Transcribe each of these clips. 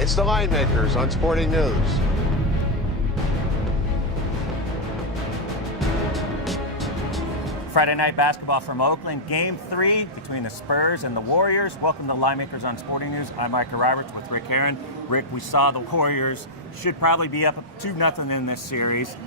It's the Linemakers on Sporting News. Friday night basketball from Oakland, Game 3 between the Spurs and the Warriors. Welcome to Linemakers on Sporting News. I'm Micah Roberts with Rick Aaron. Rick, we saw the Warriors should probably be up 2-0 in this series.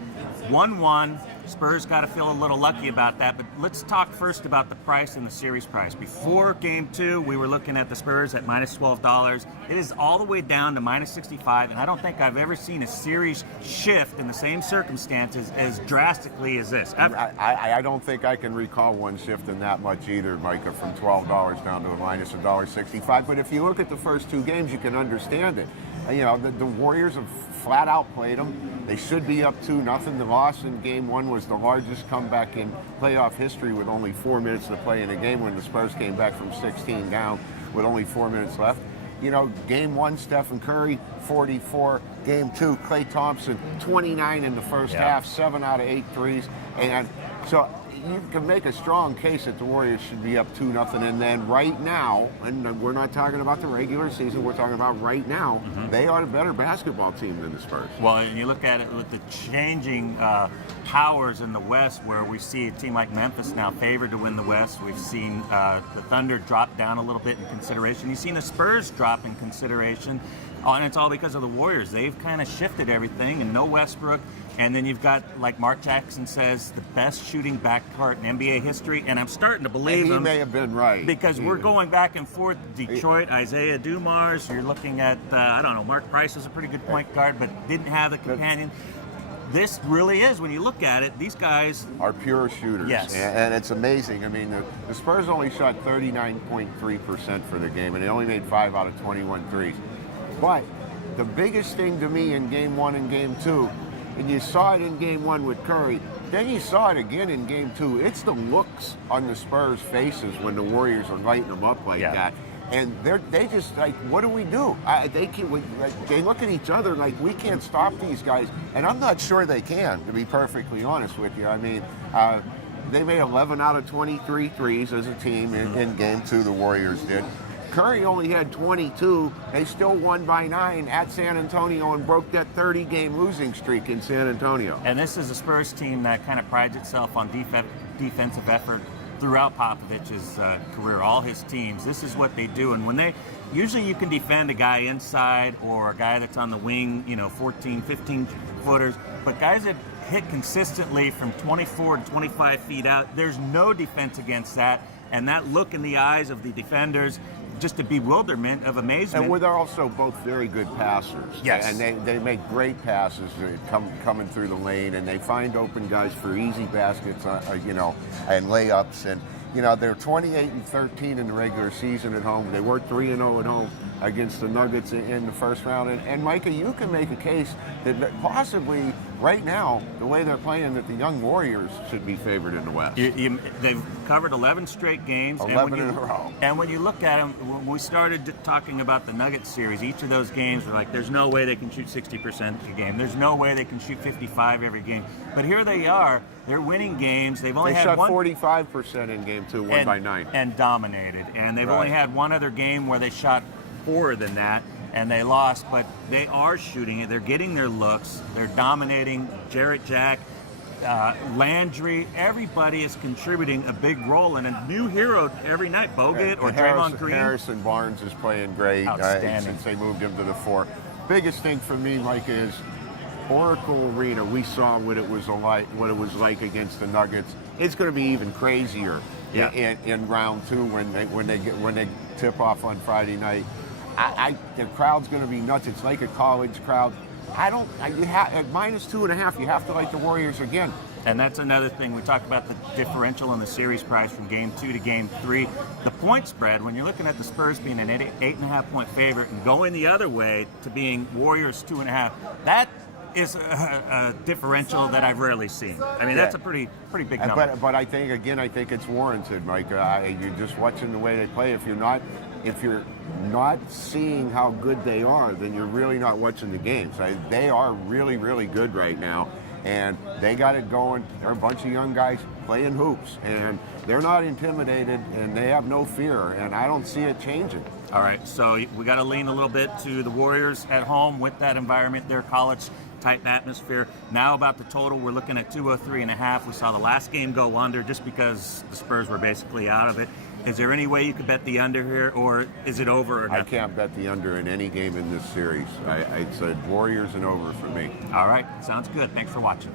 1-1. Spurs got to feel a little lucky about that, but let's talk first about the price and the series price. Before Game 2, we were looking at the Spurs at minus $12. It is all the way down to minus 65, and I don't think I've ever seen a series shift in the same circumstances as drastically as this. I don't think I can recall one shifting that much either, Micah, from $12 down to a minus $1.65. But if you look at the first two games, you can understand it. You know, the Warriors have flat out played them. They should be up 2-0. The loss in Game 1 was the largest comeback in playoff history with only 4 minutes to play in a game when the Spurs came back from 16 down with only 4 minutes left. You know, Game 1, Stephen Curry, 44. Game 2, Klay Thompson, 29 in the first half, 7 out of 8 threes. And so you can make a strong case that the Warriors should be up 2-0. And then right now, and we're not talking about the regular season, we're talking about right now, they are a better basketball team than the Spurs. Well, and you look at it with the changing powers in the West, where we see a team like Memphis now favored to win the West. We've seen the Thunder drop down a little bit in consideration. You've seen the Spurs drop in consideration. And it's all because of the Warriors. They've kind of shifted everything, and no Westbrook. And then you've got, like Mark Jackson says, the best shooting backcourt in NBA history. And I'm starting to believe him. He may have been right. Because we're going back and forth. Detroit, Isaiah Dumars. You're looking at, I don't know, Mark Price is a pretty good point guard, but didn't have the companion. This really is, when you look at it, these guys are pure shooters. Yes. And it's amazing. I mean, the Spurs only shot 39.3% for the game, and they only made 5 out of 21 threes. But the biggest thing to me in Game 1 and Game 2, and you saw it in Game 1 with Curry, then you saw it again in Game 2. It's the looks on the Spurs' faces when the Warriors are lighting them up like that. And they just like, what do we do? They look at each other like, we can't stop these guys. And I'm not sure they can, to be perfectly honest with you. I mean, they made 11 out of 23 threes as a team in Game 2, the Warriors did. Curry only had 22. They still won by 9 at San Antonio and broke that 30-game losing streak in San Antonio. And this is a Spurs team that kind of prides itself on defensive effort throughout Popovich's career, all his teams. This is what they do. And when usually you can defend a guy inside or a guy that's on the wing, 14, 15 footers, but guys that hit consistently from 24 to 25 feet out, there's no defense against that. And that look in the eyes of the defenders, just a bewilderment of amazement. And they're also both very good passers. Yes. And they make great passes coming through the lane, and they find open guys for easy baskets, and layups. And, they're 28-13 in the regular season at home. They were 3-0 at home against the Nuggets in the first round. And Micah, you can make a case that possibly right now, the way they're playing, that the young Warriors should be favored in the West. They've covered 11 straight games. 11 in a row. And when you look at them, when we started talking about the Nuggets series, each of those games were like, there's no way they can shoot 60% a game. There's no way they can shoot 55 every game. But here they are. They're winning games. They shot 45% in Game 2, won by 9. And dominated. And they've only had one other game where they shot poorer than that, and they lost. But they are shooting it. They're getting their looks. They're dominating. Jarrett Jack, Landry, everybody is contributing a big role and a new hero every night. Bogut or Draymond Green. Harrison Barnes is playing great since they moved him to the 4. Biggest thing for me, Mike, is Oracle Arena. We saw what it was like against the Nuggets. It's going to be even crazier in round 2 when they tip off on Friday night. The crowd's going to be nuts. It's like a college crowd. At -2.5, you have to like the Warriors again. And that's another thing. We talked about the differential in the series price from Game 2 to Game 3. The point spread, when you're looking at the Spurs being an 8.5-point favorite and going the other way to being Warriors 2.5, that is a differential that I've rarely seen. I mean, that's a pretty big number. But I think it's warranted, Mike. You're just watching the way they play. If you're not seeing how good they are, then you're really not watching the games. They are really, really good right now, and they got it going. They're a bunch of young guys playing hoops, and they're not intimidated, and they have no fear, and I don't see it changing. All right, so we got to lean a little bit to the Warriors at home with that environment, their college type atmosphere. Now about the total, we're looking at 203.5. We saw the last game go under just because the Spurs were basically out of it. Is there any way you could bet the under here, or is it over or nothing? I can't bet the under in any game in this series. I said Warriors and over for me. All right, sounds good. Thanks for watching.